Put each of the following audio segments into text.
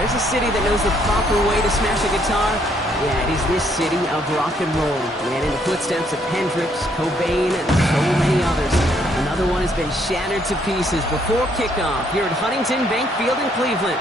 there's a city that knows the proper way to smash a guitar, yeah, it is this city of rock and roll. And in the footsteps of Hendrix, Cobain, and so many others. Another one has been shattered to pieces before kickoff here at Huntington Bank Field in Cleveland.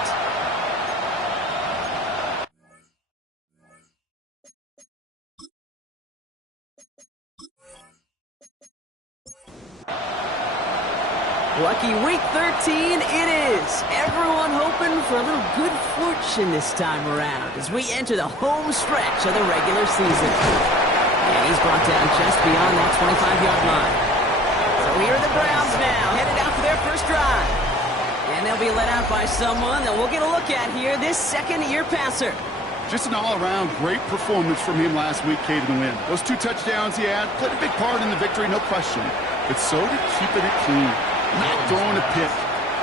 Lucky week 13 it is. Everyone hoping for a little good fortune this time around as we enter the home stretch of the regular season. And he's brought down just beyond that 25-yard line. So here are the Browns now, headed out for their first drive. And they'll be led out by someone that we'll get a look at here, this second-year passer. Just an all-around great performance from him last week, Kate, in the win. Those 2 touchdowns he had played a big part in the victory, no question. But so did keeping it clean. Not throwing a pick.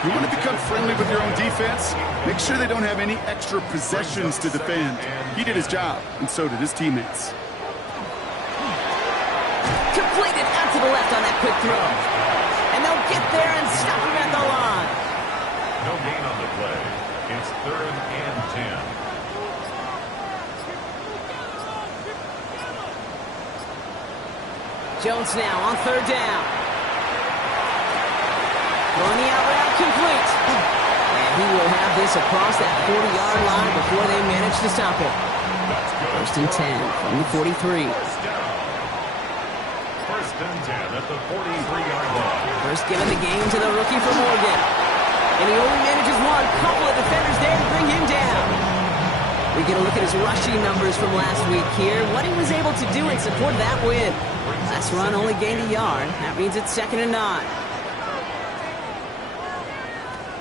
You want to become friendly with your own defense? Make sure they don't have any extra possessions to defend. He did his job, and so did his teammates. Completed out to the left on that quick throw. And they'll get there and stop him at the line. No gain on the play. It's 3rd and 10. Jones now on 3rd down. Throwing the out route complete. And he will have this across that 40-yard line before they manage to stop it. 1st and 10 from the 43. First and 10 at the 43-yard line. First giving the game to the rookie from Oregon. And he only manages one. Couple of defenders there to bring him down. We get a look at his rushing numbers from last week here. What he was able to do in support of that win. Last run only gained a yard. That means it's 2nd and 9.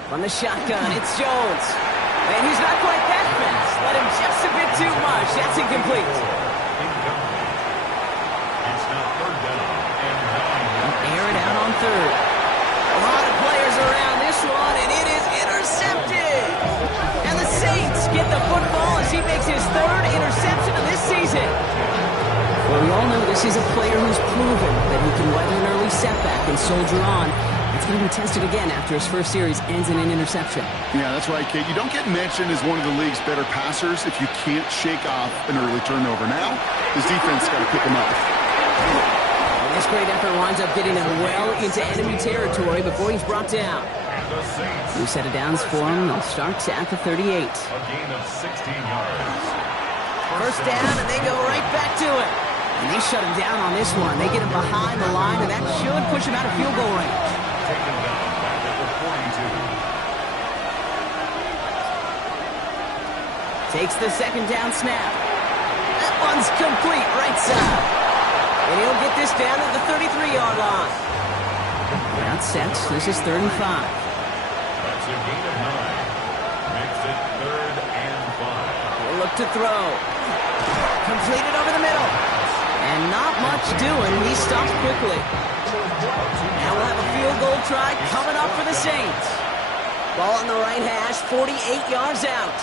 From the shotgun, it's Jones. And he's not quite that fast. Let him just a bit too much. That's incomplete. It's now 3rd down and 9. Air it out on 3rd. A lot of players around this one, and it is intercepted. And the Saints get the football as he makes his 3rd interception of this season. Well, we all know this is a player who's proven that he can weather an early setback and soldier on. It's going to be tested again after his first series ends in an interception. Yeah, that's right, Kate. You don't get mentioned as one of the league's better passers if you can't shake off an early turnover. Now, his defense got to pick him up. Well, this great effort winds up getting him well into enemy territory before he's brought down. New set of downs for him. They'll start at the 38. A gain of 16 yards. First down, and they go right back to it. And they shut him down on this one. They get him behind the line, and that should push him out of field goal range. Taken down back at the 42. Takes the 2nd down snap. That one's complete right side. And he'll get this down to the 33-yard line. Ground sets. This is 3rd and 5. That's a gain of 9. Makes it 3rd and 5. He'll look to throw. Completed over the middle. And not much doing. He stops quickly. Now we'll have a field goal try coming up for the Saints. Ball on the right hash, 48 yards out.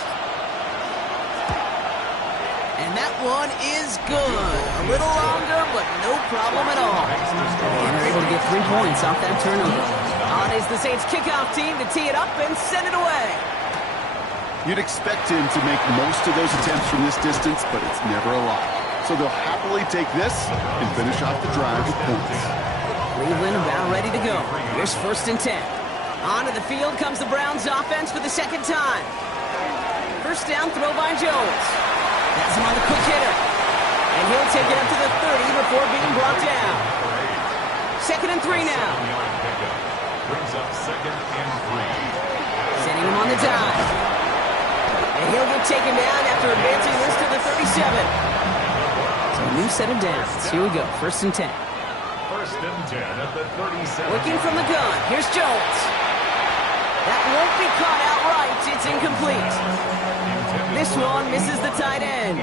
And that one is good. A little longer, but no problem at all. And they're able to get 3 points off that turnover. On is the Saints kickoff team to tee it up and send it away. You'd expect him to make most of those attempts from this distance, but it's never a lot. So they'll happily take this and finish off the drive with points. Cleveland about ready to go. Here's 1st and 10. Onto the field comes the Browns offense for the 2nd time. First down throw by Jones. That's him on the quick hitter. And he'll take it up to the 30 before being brought down. 2nd and 3 now. Brings up 2nd and 3. Sending him on the dive. And he'll get taken down after advancing this to the 37. So a new set of downs. Here we go. 1st and 10. 1st and 10 at the 37. Looking from the gun. Here's Jones. That won't be caught outright. It's incomplete. This one misses the tight end.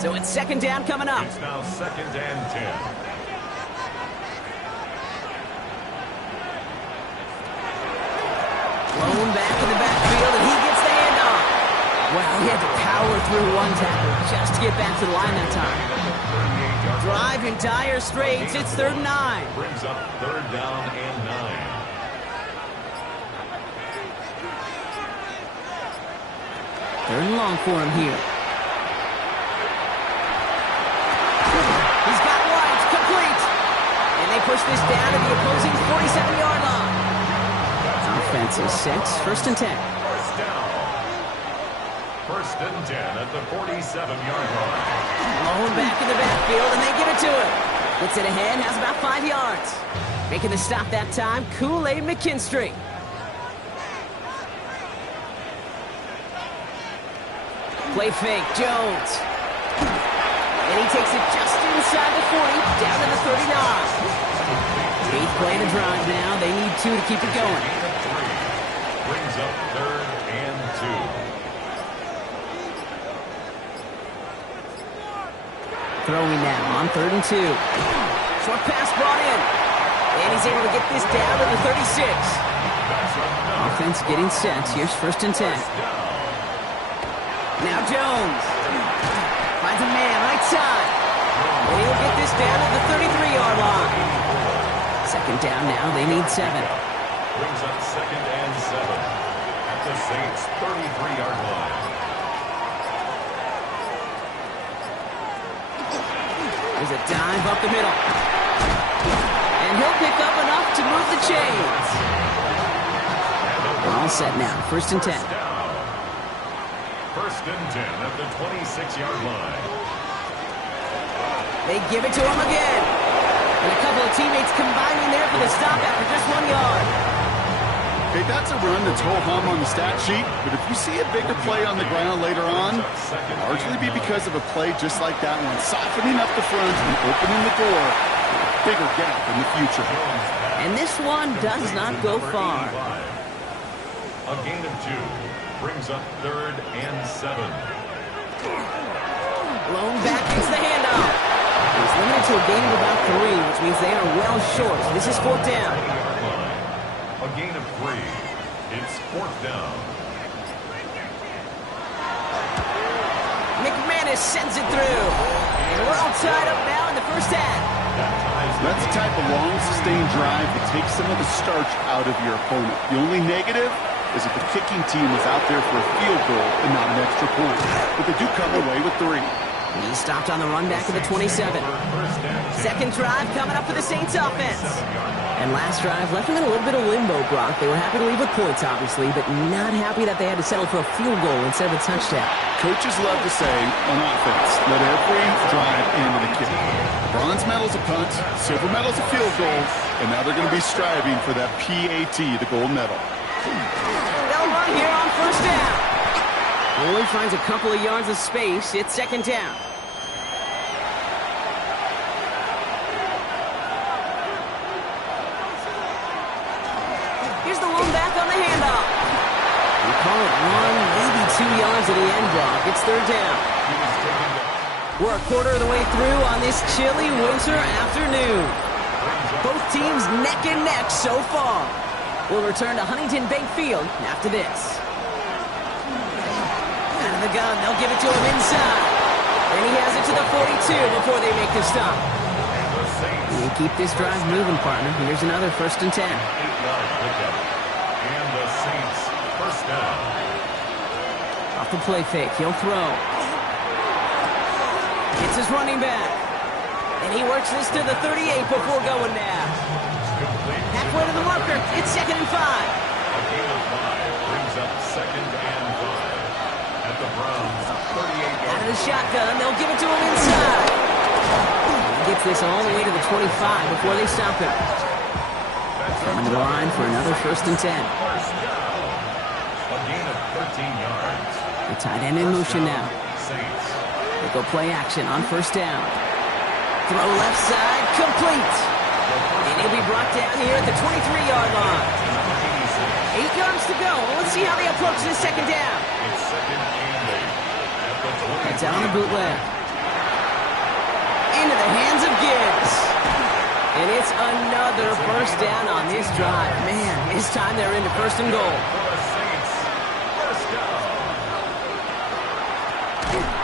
So it's 2nd down coming up. It's now 2nd and 10. Blown back in the backfield, and he gets the handoff. Well, he had to power through one tackle just to get back to the line that time. Drive in dire straits. It's 3rd and 9. Brings up 3rd down and 9. Third and long for him here. He's got White, complete. And they push this down to the opposing 47-yard line. Offense is set, first and 10. First down. First and 10 at the 47-yard line. Blown back in the backfield, and they give it to him. Gets it ahead, has about 5 yards. Making the stop that time, Kool-Aid McKinstry. Play fake, Jones. And he takes it just inside the 40, down to the 39. 8th play of the drive now. They need 2 to keep it going. Brings up third and 2. Throwing now on 3rd and 2. Short pass brought in. And he's able to get this down to the 36. Offense getting set. Here's first and 10. Now Jones. Finds a man right side. And he'll get this down to the 33-yard line. Second down now. They need 7. Brings up second and 7 at the Saints' 33-yard line. There's a dive up the middle. And he'll pick up enough to move the chains. All set now. First and 10. First and 10 at the 26-yard line. They give it to him again. And a couple of teammates combining there for the stop after just 1 yard. Okay, that's a run that's ho-hum on the stat sheet, but if you see a bigger play on the ground later on, largely be because of a play just like that one, softening up the front and opening the door for a bigger gap in the future. And this one does not go far. A gain of 2 brings up third and 7. Blown back into the handoff. He's limited to a gain of about 3, which means they are well short. So this is 4th down. A gain of 3. It's 4th down. McManus sends it through. And we're all tied up now in the first half. That's the type of long, sustained drive that takes some of the starch out of your opponent. The only negative is if the kicking team is out there for a field goal and not an extra point. But they do come away with 3. He stopped on the run back of the 27. Second drive coming up for the Saints offense. And last drive left them in a little bit of limbo, Brock. They were happy to leave with points, obviously, but not happy that they had to settle for a field goal instead of a touchdown. Coaches love to say, on offense, let every drive end in a kick. The bronze medal's a punt, silver medal's a field goal, and now they're going to be striving for that PAT, the gold medal. They'll run here on first down. Only finds a couple of yards of space. It's second down. Here's the one back on the handoff. We call it 1, maybe 2 yards at the end, Brock. It's third down. We're a quarter of the way through on this chilly winter afternoon. Both teams neck and neck so far. We'll return to Huntington Bank Field after this. Out of the gun, they'll give it to him inside. And he has it to the 42 before they make the stop. You keep this drive moving, partner. Here's another first and 10. 8-yard pickup. And the Saints first down. Off the play fake, he'll throw. It's his running back. And he works this to the 38 before going down. Halfway to the marker, it's second and 5. A gain of 5 brings up second and 5 at the Browns' 38-yard line. Out of the shotgun, they'll give it to him inside. He gets this all the way to the 25 before they stop him. Coming to the line for another first and 10. First down. A gain of 13 yards. The tight end in motion now. Saints. They go play action on first down. Throw left side, complete. And he'll be brought down here at the 23-yard line. 8 yards to go. Let's see how they approach this second down. It's second and 8 at the 20. It's out on the bootleg. Into the hands of Gibbs. And it's another first down on this drive. Man, this time they're into first and goal. For the Saints. First down.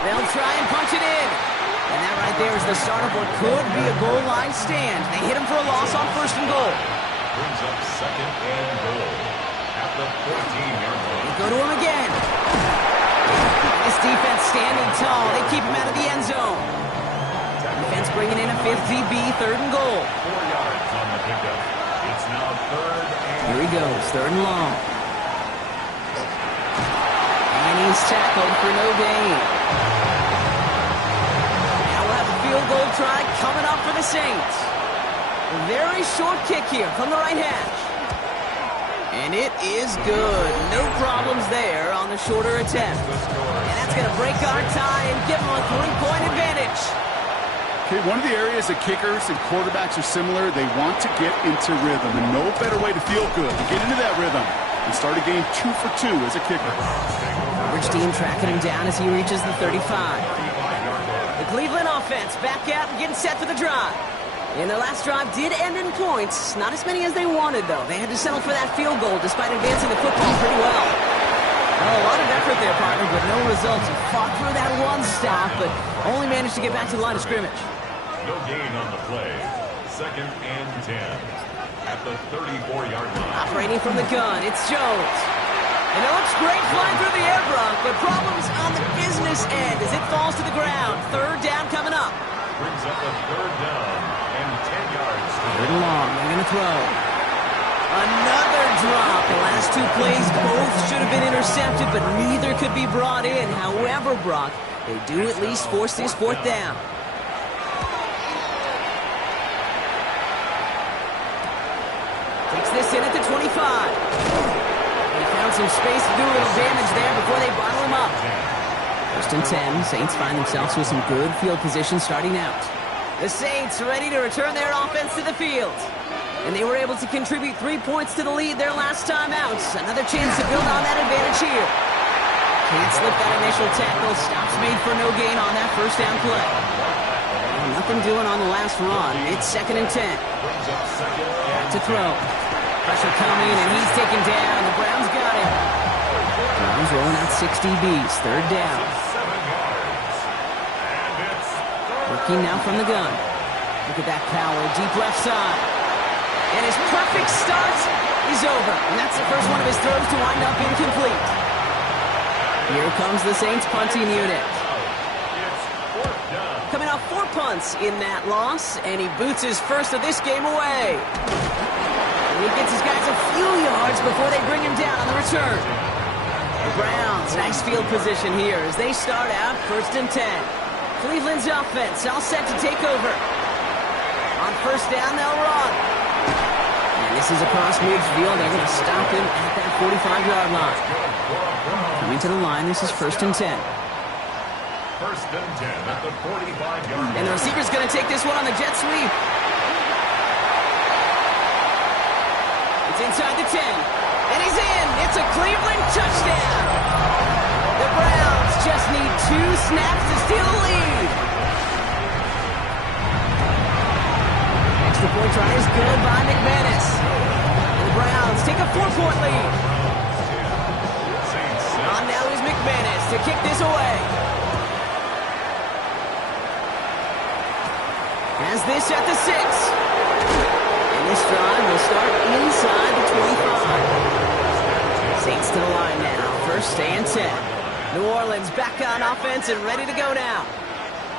They'll try and punch it in. And that right there is the start of what could be a goal line stand. They hit him for a loss on first and goal. Brings up second and goal at the 14-yard line. They go to him again. This defense standing tall. They keep him out of the end zone. Defense bringing in a fifth DB, 3rd and goal. 4 yards on the pickup. It's now 3rd and... Here he goes, 3rd and long. And he's tackled for no gain. Now we'll have a field goal try coming up for the Saints. A very short kick here from the right hash. And it is good. No problems there on the shorter attempt. And that's going to break our tie and give them a 3-point advantage. Okay, one of the areas that kickers and quarterbacks are similar, they want to get into rhythm. And no better way to feel good, to get into that rhythm and start a game 2 for 2 as a kicker. Coverage team tracking him down as he reaches the 35. The Cleveland offense back out and getting set for the drive. And their last drive did end in points. Not as many as they wanted, though. They had to settle for that field goal despite advancing the football pretty well. Well, a lot of effort there, partner, but no results. He fought through that one stop, but only managed to get back to the line of scrimmage. No gain on the play. 2nd and 10 at the 34-yard line. Operating from the gun, it's Jones. And it looks great flying through the air, Brock, but problems on the business end as it falls to the ground. 3rd down coming up. Brings up a 3rd down and 10 yards. 3rd and long, they're going to throw. Another drop. The last 2 plays both should have been intercepted, but neither could be brought in. However, Brock, they do at least force this 4th down. Takes this in at the 25. They found some space to do a little damage there before they bottle him up. 1st and 10. Saints find themselves with some good field position starting out. The Saints ready to return their offense to the field. And they were able to contribute 3 points to the lead their last time out. Another chance to build on that advantage here. Can't slip that initial tackle. Stops made for no gain on that 1st down play. Well, nothing doing on the last run. It's 2nd and 10. Back to throw. Pressure coming, and he's taken down. The Browns got him. Browns rolling out 6 DBs. 3rd down. Working now from the gun. Look at that power. Deep left side. And his perfect start is over. And that's the first one of his throws to wind up incomplete. Here comes the Saints punting unit. Coming out 4 punts in that loss, and he boots his first of this game away. And he gets his guys a few yards before they bring him down on the return. The Browns, nice field position here as they start out 1st and 10. Cleveland's offense all set to take over. On 1st down, they'll run. And this is across midfield. They're going to stop him at that 45-yard line. Coming to the line, this is 1st and 10. 1st and 10 at the 45-yard line. And the receiver's going to take this one on the jet sweep. It's inside the 10. And he's in. It's a Cleveland touchdown. The Browns just need 2 snaps to steal the lead. Extra point try is good by McManus. And the Browns take a 4-point lead. On now is McManus to kick this away. Has this at the 6. And this drive will start inside the 25. Saints to the line now. 1st and 10. New Orleans back on offense and ready to go now.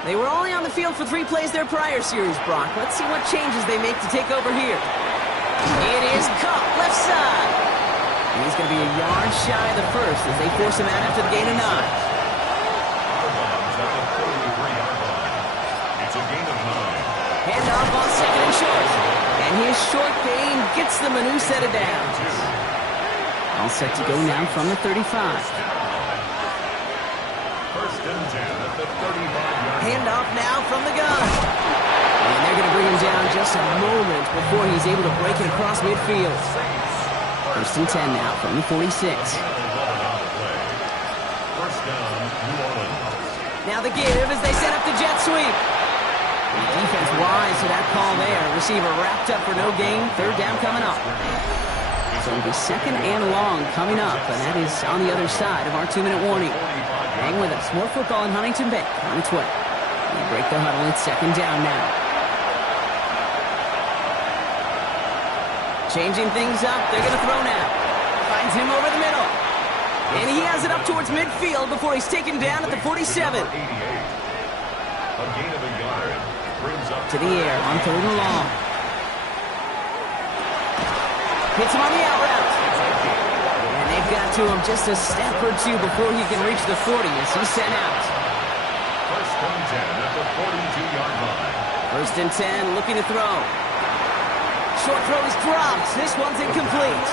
They were only on the field for 3 plays their prior series, Brock. Let's see what changes they make to take over here. It is Cup, left side. And he's going to be a yard shy of the 1st as they force him out after the gain of 9. It's a gain of 9. Handoff on 2nd and short. And his short gain gets them a new set of downs. All set to go now from the 35. 1st and 10 at the 35-yard line. Handoff now from the gun. And they're going to bring him down just a moment before he's able to break it across midfield. 1st and 10 now from the 46. 1st down, New Orleans. Now the give as they set up the jet sweep. And the defense wise to that call there. Receiver wrapped up for no gain. 3rd down coming up. So it'll be 2nd and long coming up, and that is on the other side of our 2-minute warning. Hang with us. More football in Huntington Bank on its way. We break the huddle. It's 2nd down now. Changing things up. They're going to throw now. Finds him over the middle. And he has it up towards midfield before he's taken down at the 47. A gain of a yard brings up To the air on 3rd and long. Hits him on the out route. And they've got to him just a step or two before he can reach the 40 as he's sent out. First and 10 at the 42-yard line. 1st and 10, looking to throw. Short throw is dropped. This one's incomplete.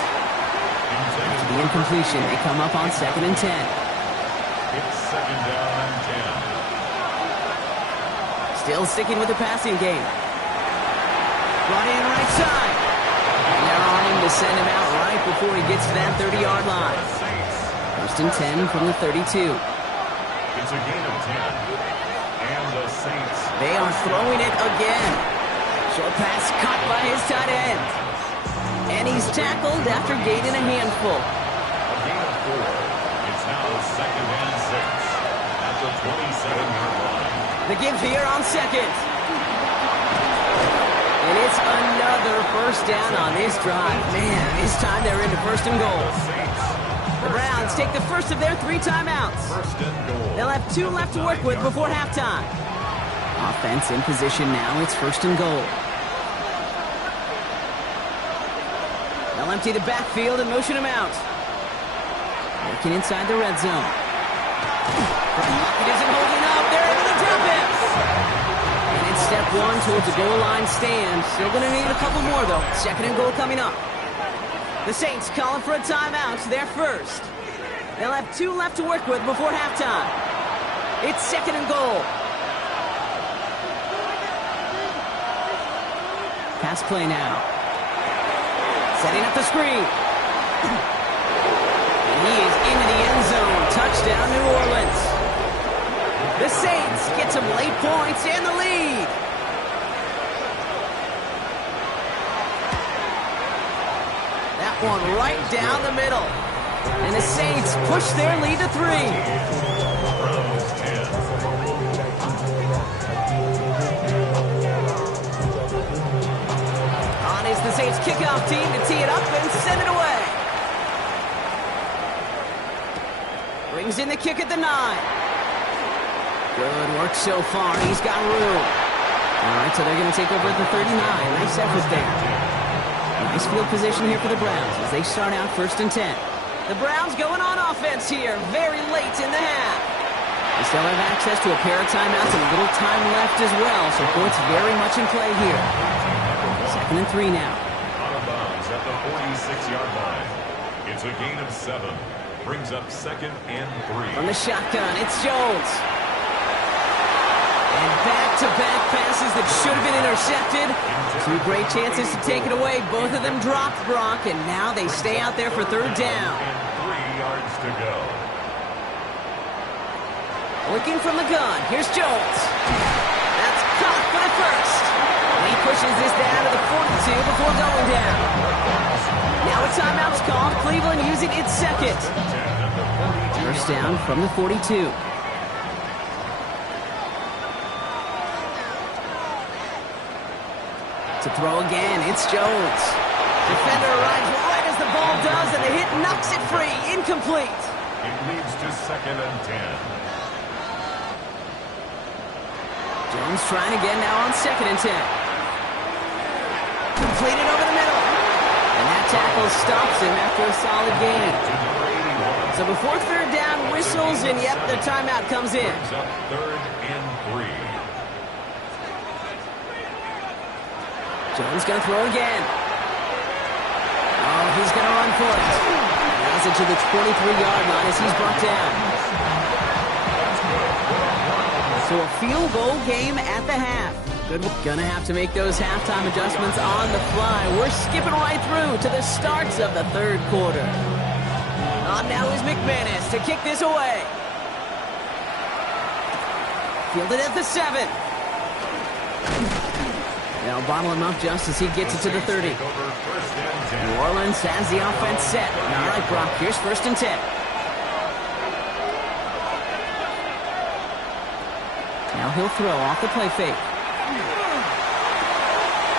After the incompletion, they come up on 2nd and 10. It's 2nd down and 10. Still sticking with the passing game. Brought in right side. And they're on him to send him out right before he gets to that 30-yard line. 1st and 10 from the 32. It's a gain of 10. And the Saints. They are throwing it again. Short pass caught by his tight end. And he's tackled after gaining a handful. A gain of 4. It's now 2nd and 6 at the 27-yard line. The give here on 2nd. And it's another 1st down on this drive. Man, this time they're into 1st and goal. The Browns take the first of their 3 timeouts. 1st and goal. They'll have 2 left to work with before halftime. Offense in position now. It's 1st and goal. They'll empty the backfield and motion him out. Working inside the red zone. It isn't holding up. They're able to drop him. And it's step 1 towards the goal line stand. Still going to need a couple more, though. 2nd and goal coming up. The Saints calling for a timeout. They're first. They'll have 2 left to work with before halftime. It's 2nd and goal. Pass play now. Setting up the screen. And he is into the end zone. Touchdown, New Orleans. The Saints get some late points and the lead. That one right down the middle. And the Saints push their lead to 3. Browns 10. On is the Saints kickoff team to tee it up and send it away. Brings in the kick at the 9. Good work so far. He's got room. All right, so they're going to take over at the 39. Nice effort there. Nice field position here for the Browns as they start out 1st and 10. The Browns going on offense here very late in the half. They still have access to a pair of timeouts and a little time left as well, so points very much in play here. 2nd and 3 now. Out of bounds at the 46-yard line. It's a gain of 7. Brings up 2nd and 3. From the shotgun, it's Jones. And back-to-back passes that should have been intercepted. 2 great chances to take it away. Both of them dropped, Brock, and now they stay out there for 3rd down. And 3 yards to go. Looking from the gun, here's Jones. That's caught for the first. And he pushes this down to the 42 before going down. Now a timeout's called. Cleveland using its 2nd. 1st down from the 42. To throw again, it's Jones. Defender arrives right as the ball does, and the hit knocks it free. Incomplete. It leads to 2nd and 10. Jones trying again now on 2nd and 10. Completed over the middle. And that tackle stops him after a solid gain. So before 3rd down whistles, and yep, the timeout comes in. Brings up 3rd and 3. Jones going to throw again. Oh, he's going to run for it. He has it to the 23-yard line as he's brought down. So a field goal game at the half. Good. Gonna have to make those halftime adjustments on the fly. We're skipping right through to the starts of the 3rd quarter. On now is McManus to kick this away. Fielded at the 7. They'll bottle him up just as he gets it to the 30. New Orleans has the offense set. All right, Brock, here's 1st and 10. Now he'll throw off the play fake.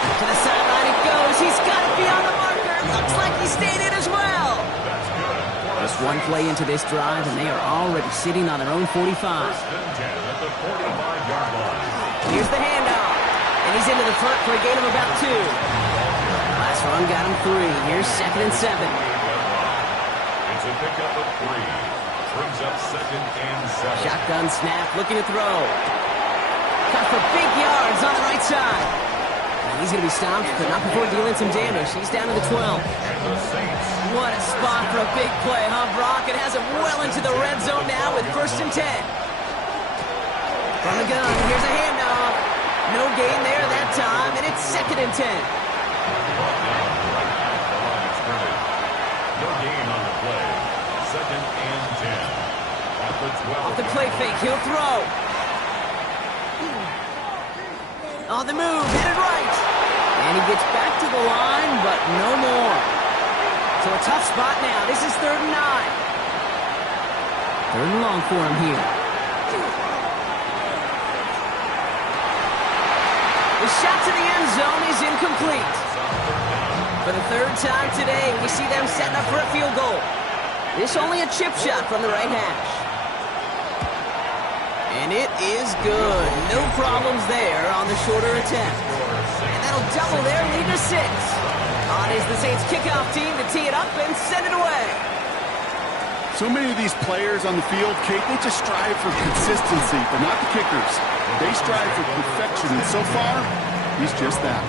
To the sideline it goes. He's got it beyond the marker. Looks like he stayed in as well. Just one play into this drive, and they are already sitting on their own 45. First and 10 at the 45-yard line. Here's the handoff, and he's into the front for a gain of about 2. Last run got him 3. Here's second and 7. It's a pickup of 3. Brings up second and 7. Shotgun snap, looking to throw. Cut for big yards on the right side. And he's going to be stopped, but not before dealing some damage. He's down to the 12. And the Saints. What a spot for a big play, huh, Brock? It has him well into the red zone now with first and 10. From the gun, here's a handoff. No gain there that time, and it's second and 10. Brought down right at the line of scrimmage. No gain on the play. Second and 10. At the 12. Off the play fake, he'll throw. On the move, headed right. And he gets back to the line, but no more. So a tough spot now. This is 3rd and 9. 3rd and long for him here. The shot to the end zone is incomplete. For the 3rd time today, we see them setting up for a field goal. This only a chip shot from the right hash. And it is good. No problems there on the shorter attempt. And that'll double their lead to 6. On is the Saints kickoff team to tee it up and send it away. So many of these players on the field, Kate, they just strive for consistency, but not the kickers. They strive for perfection, and so far, he's just that.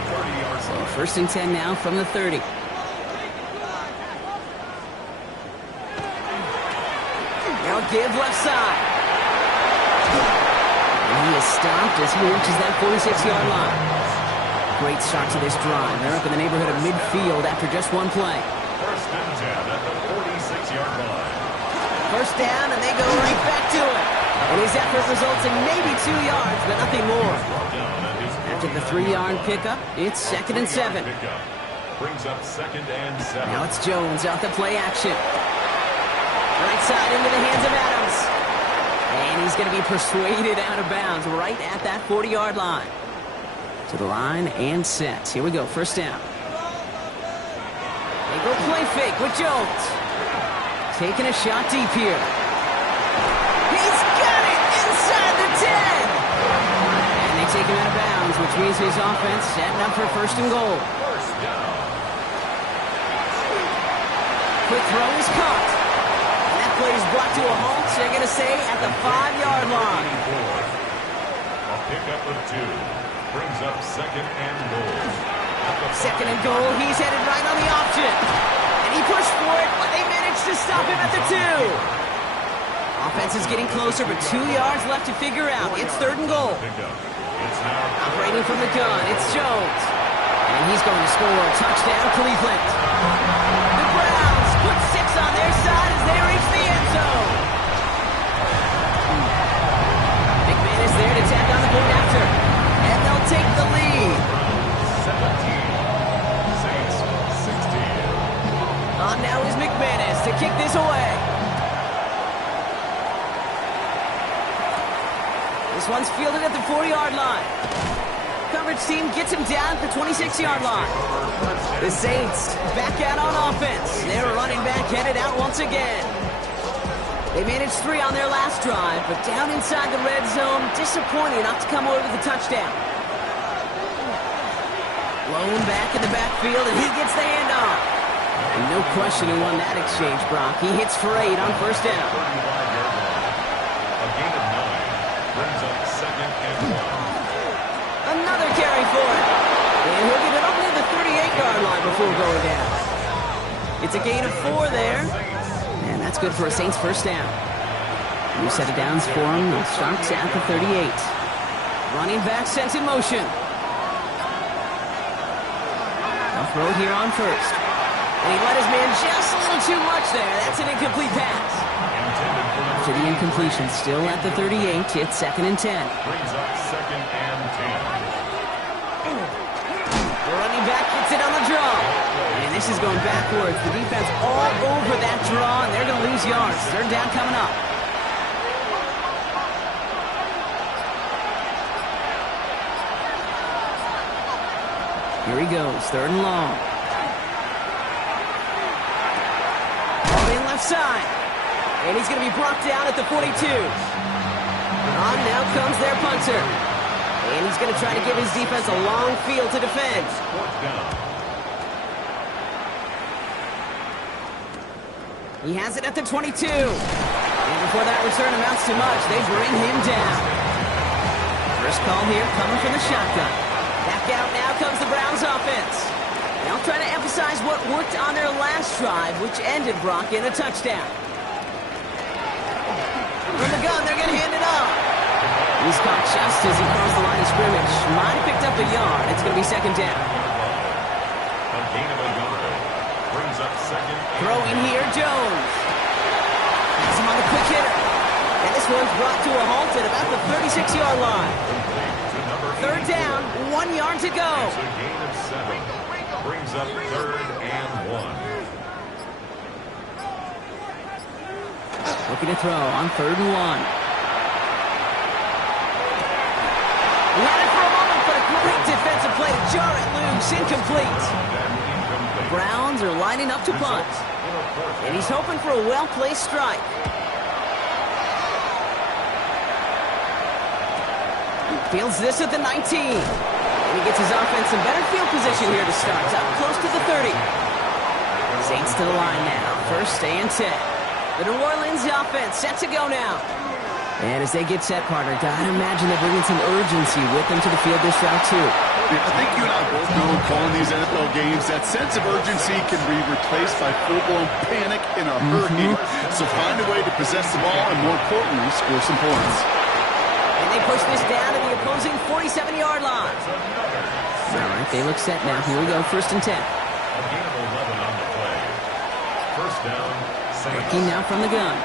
So first and 10 now from the 30. Now give left side. And he is stopped as he reaches that 46-yard line. Great start to this drive. They're up in the neighborhood of midfield after just one play. First and 10 at the 46-yard line. First down, and they go right back to it. And his effort results in maybe 2 yards, but nothing more. After the 3-yard pickup, it's second and 7. Brings up second and 7. Now it's Jones out the play action. Right side into the hands of Adams. And he's going to be persuaded out of bounds right at that 40-yard line. To the line and set. Here we go, first down. They go play fake with Jones. Taking a shot deep here. He's got it inside the 10. And they take him out of bounds, which means his offense setting up for first and goal. First down. Quick throw is caught. And that play is brought to a halt, they're going to say, at the 5-yard line. A pickup of 2. Brings up second and goal. Second and goal, he's headed right on the option. And he pushed for it, but they managed to stop him at the 2. Offense is getting closer, but 2 yards left to figure out. It's third and goal. Operating from the gun, it's Jones. And he's going to score a touchdown, Cleveland. The Browns put 6 on their side as they reach the end zone. McMahon is there to tack on the point after. And they'll take the lead. 17. Saints 16. On now is McManus to kick this away. This one's fielded at the 40-yard line. Coverage team gets him down at the 26-yard line. The Saints back out on offense. Their running back headed out once again. They managed 3 on their last drive, but down inside the red zone, disappointing not to come away with a touchdown. Blown back in the backfield, and he gets the handoff. And no question who won that exchange, Brock. He hits for 8 on first down. A gain of 9. Brings up second and 1. Another carry for it. And he'll get it up to the 38-yard line before going down. It's a gain of 4 there. And that's good for a Saints first down. New set of downs for him. It starts at the 38. Running back sent in motion. They'll throw it here on first. And he let his man just a little too much there. That's an incomplete pass. After the incompletion, still at the 38, it's second and 10. Brings up second and 10. The running back gets it on the draw. And this is going backwards. The defense all over that draw, and they're going to lose yards. Third down coming up. Here he goes, third and long. Ball in left side. And he's going to be brought down at the 42. On now comes their punter. And he's going to try to give his defense a long field to defend. He has it at the 22. And before that return amounts to much, they bring him down. First call here coming from the shotgun. Back out now comes the Browns offense. They'll try to emphasize what worked on their last drive, which ended, Brock, in a touchdown. From the gun, they're going to hand it off. He's caught just as he crossed the line of scrimmage. Might have picked up a yard. It's going to be second down. A gain of a yard. Brings up second. Throw in here, Jones. Has him on the quick hitter. And this one's brought to a halt at about the 36-yard line. Third down, 1 yard to go. It's a gain of 7. Brings up third and 1. Looking to throw on 3rd and 1. He had it for a moment, but a great defensive play to jar it loose. Incomplete. The Browns are lining up to punt. And he's hoping for a well-placed strike. Fields this at the 19. And he gets his offense in better field position here to start. It's up close to the 30. Saints to the line now. First and 10. The New Orleans offense set to go now. And as they get set, partner, gotta imagine they're bringing some urgency with them to the field this route, too. I think you and I both know calling these NFL games, that sense of urgency can be replaced by full-blown panic in a hurry. So find a way to possess the ball and, more importantly, score some points. And they push this down to the opposing 47-yard line. All right, they look set now. Here we go, 1st and 10. A gain of 11 on the play. First down, Saints. Working now from the gun.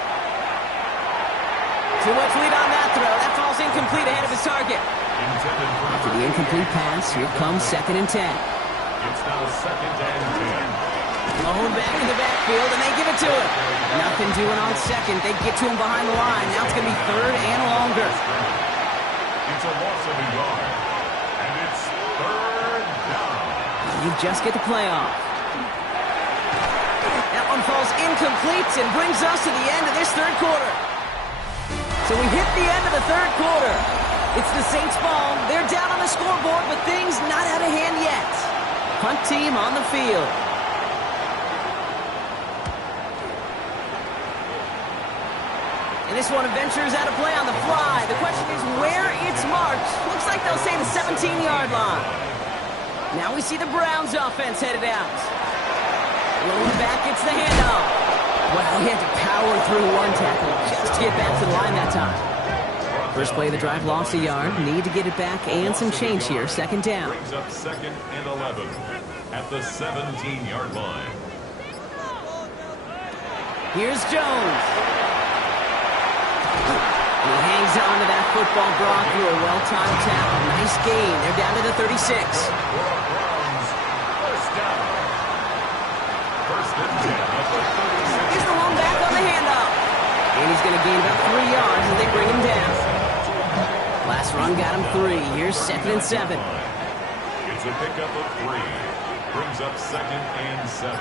Too much lead on that throw. That falls incomplete ahead of his target. After the incomplete pass, here comes 2nd and 10. It's now 2nd and 10. Blown back in the backfield, and they give it to him. Nothing doing on 2nd. They get to him behind the line. Now it's going to be 3rd and longer. It's a loss of a yard. And it's 3rd down. You just get the play off. That one falls incomplete and brings us to the end of this 3rd quarter. So we hit the end of the 3rd quarter. It's the Saints' ball. They're down on the scoreboard, but things not out of hand yet. Punt team on the field. And this one ventures out of play on the fly. The question is where it's marked. Looks like they'll say the 17-yard line. Now we see the Browns offense headed out. Rolling back, it's the handoff. Well, he had to power through one tackle just to get back to the line that time. First play of the drive, lost a yard. Need to get it back and some change here. 2nd down. Brings up 2nd and 11 at the 17-yard line. Here's Jones. He hangs on to that football, Brock, through a well-timed tackle. Nice gain. They're down to the 36. Browns, first down. First and 10 at the 36. Here's the one back on the handoff. And he's going to gain about 3 yards as they bring him down. Last run got him 3. Here's 2nd and 7. It's a pickup of 3. Brings up 2nd and 7.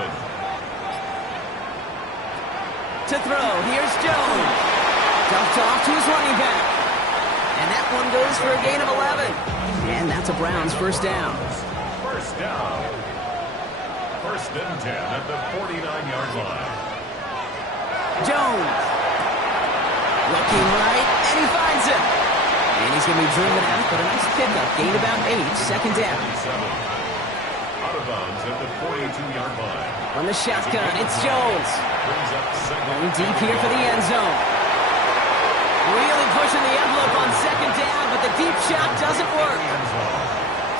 To throw, here's Jones. Dumped off to his running back. And that one goes for a gain of 11. And that's a Browns first down. First down. First and 10 at the 49-yard line. Jones. Looking right, and he finds him. And he's going to be driven out, but a nice pickup. Gain about 8, 2nd down. Out of bounds at the 42-yard line. On the shotgun, it's Jones. Brings up 2nd. Going deep here for the end zone. Really pushing the envelope on 2nd down, but the deep shot doesn't work.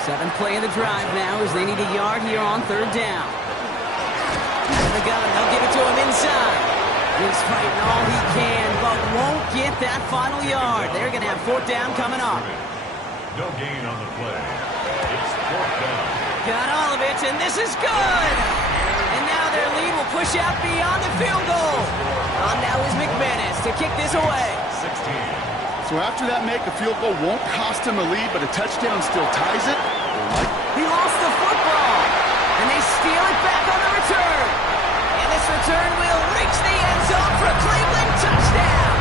7th play of the drive now as they need a yard here on 3rd down. Out of the gun, they'll give it to him inside. He's fighting all he can, but won't get that final yard. They're going to have 4th down coming up. No gain on the play. It's 4th down. Got all of it, and this is good. And now their lead will push out beyond the field goal. On now is McManus to kick this away. 16. So after that make, a field goal won't cost him a lead, but a touchdown still ties it. He lost the football, and they steal it back on the return. And this return will reach the end zone for a Cleveland touchdown.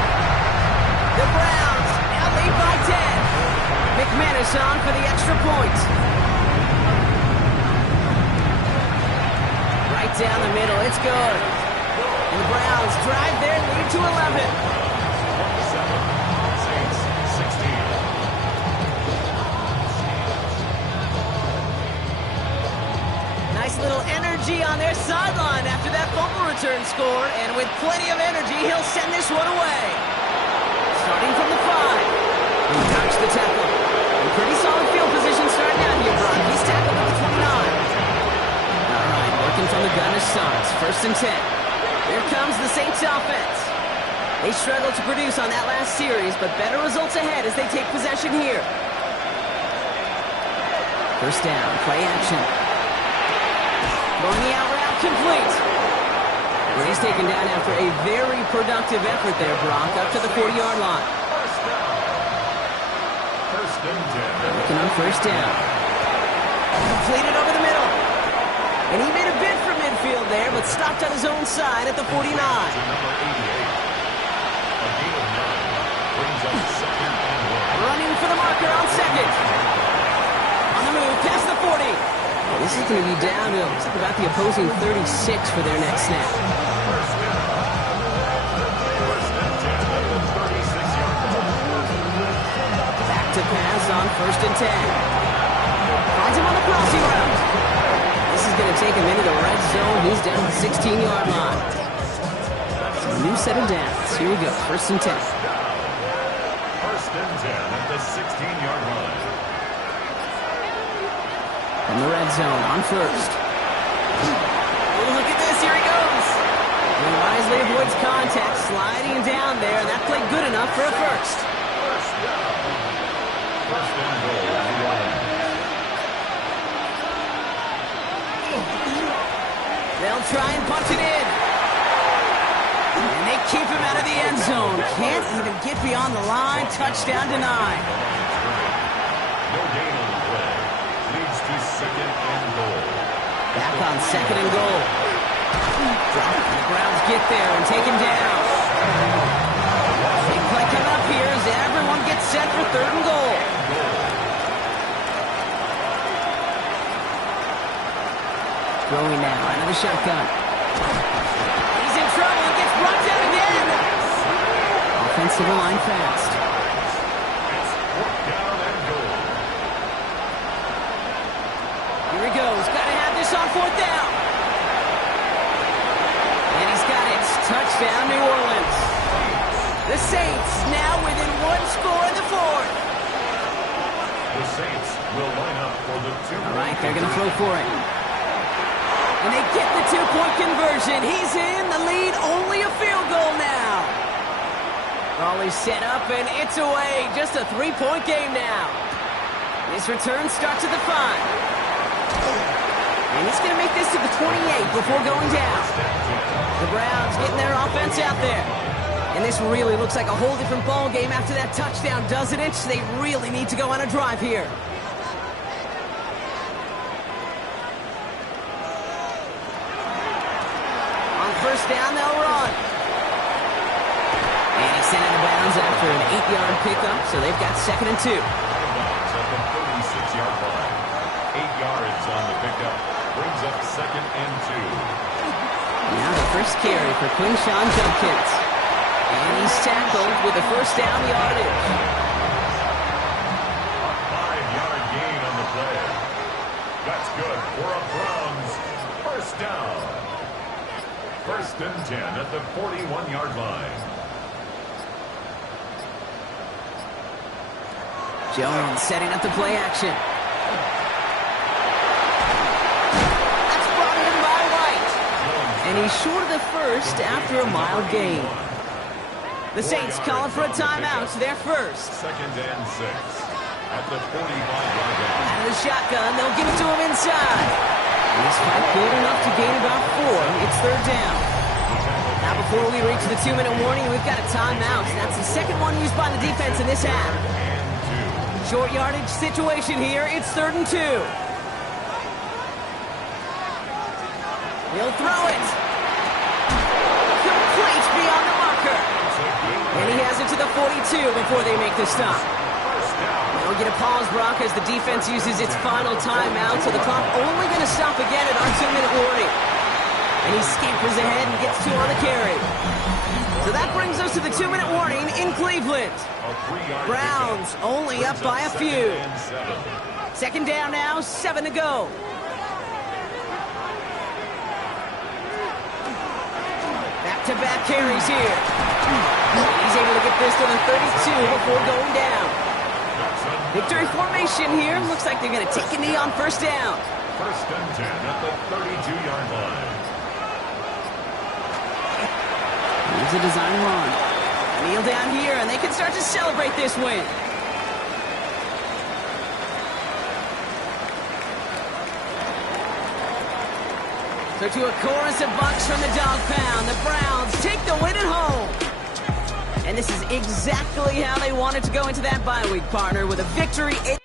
The Browns now lead by 10. McManus on for the extra point. Right down the middle, it's good. And the Browns drive their lead to 11. Nice little energy on their sideline after that fumble return score, and with plenty of energy, he'll send this one away. Starting from the 5. He dodged the tackle. In pretty solid field position starting out here, Brock. He's tackled at the 29. All right, working from the gun as starts. 1st and 10. Here comes the Saints offense. They struggled to produce on that last series, but better results ahead as they take possession here. 1st down, play action. Going the out route complete. He's taken down after a very productive effort there, Brock, up to the 40-yard line. First and 10. Looking on 1st down. Completed over the middle. And he made a bid for midfield there, but stopped on his own side at the 49. Number 88. A gain of 9 brings up 2nd and 1. Running for the marker on 2nd. On the move, past the 40. This is going to be down to about the opposing 36 for their next snap. First and 10 at the 36-yard line. Back to pass on 1st and 10. Finds him on the crossing route. This is going to take him into the red zone. He's down the 16-yard line. So a new set of downs. Here we go. 1st and 10. First and 10 at the 16-yard line. From the red zone on 1st. Oh, look at this. Here he goes. He wisely avoids contact, sliding down there, and that played good enough for a 1st. First down. 1st and goal. They'll try and punch it in. And they keep him out of the end zone. Can't even get beyond the line. Touchdown denied. No gain on the play. Leads to 2nd and goal. Back on 2nd and goal. The Browns get there and take him down. Big play coming up here as everyone gets set for 3rd and goal. Throwing now, another shotgun. He's in trouble and gets brought down again. Offensive line fast. It's 4th down and goal. Here he goes. Got to have this on 4th down. And he's got it. Touchdown, New Orleans. The Saints now within 1 score in the 4th. The Saints will line up for the 2. All right, they're going to throw for it. And they get the 2-point conversion. He's in the lead. Only a field goal now. Raleigh set up, and it's away. Just a 3-point game now. This return starts at the 5. And he's going to make this to the 28 before going down. The Browns getting their offense out there. And this really looks like a whole different ball game after that touchdown, doesn't it? They really need to go on a drive here. On 1st down, they'll run. And he's sent out of bounds after an 8-yard pickup, so they've got 2nd and 2. At the 36-yard line. 8 yards on the pickup. Brings up 2nd and 2. Now the first carry for Quinshawn Judkins. And he's tackled with the 1st down yardage. A 5-yard gain on the play. That's good for a Browns 1st down. 1st and 10 at the 41-yard line. Jones setting up the play action. That's brought in by White. And he's short of the 1st after a mild gain. The Saints calling for a timeout. Their 1st. 2nd and 6 at the 45-yard line. Out of the shotgun, they'll give it to him inside. And he's quite good enough to gain about 4. It's 3rd down. Now before we reach the 2-minute warning, we've got a timeout. That's the 2nd one used by the defense in this half. Short yardage situation here. It's 3rd and 2. He'll throw it. the 42 before they make the stop. Now we get a pause, Brock, as the defense uses its final timeout, so the clock only going to stop again at our 2-minute warning. And he scampers ahead and gets 2 on the carry. So that brings us to the 2-minute warning in Cleveland. Browns only up by a few. Second down now, 7 to go. Back-to-back carries here. He's able to get this to the 32 before going down. Victory formation here. Looks like they're going to take a knee on first down. First and 10 at the 32-yard line. Here's a design run. Kneel down here, and they can start to celebrate this win. So to a chorus of bucks from the dog pound, the Browns take the win at home. And this is exactly how they wanted to go into that bye week, partner, with a victory.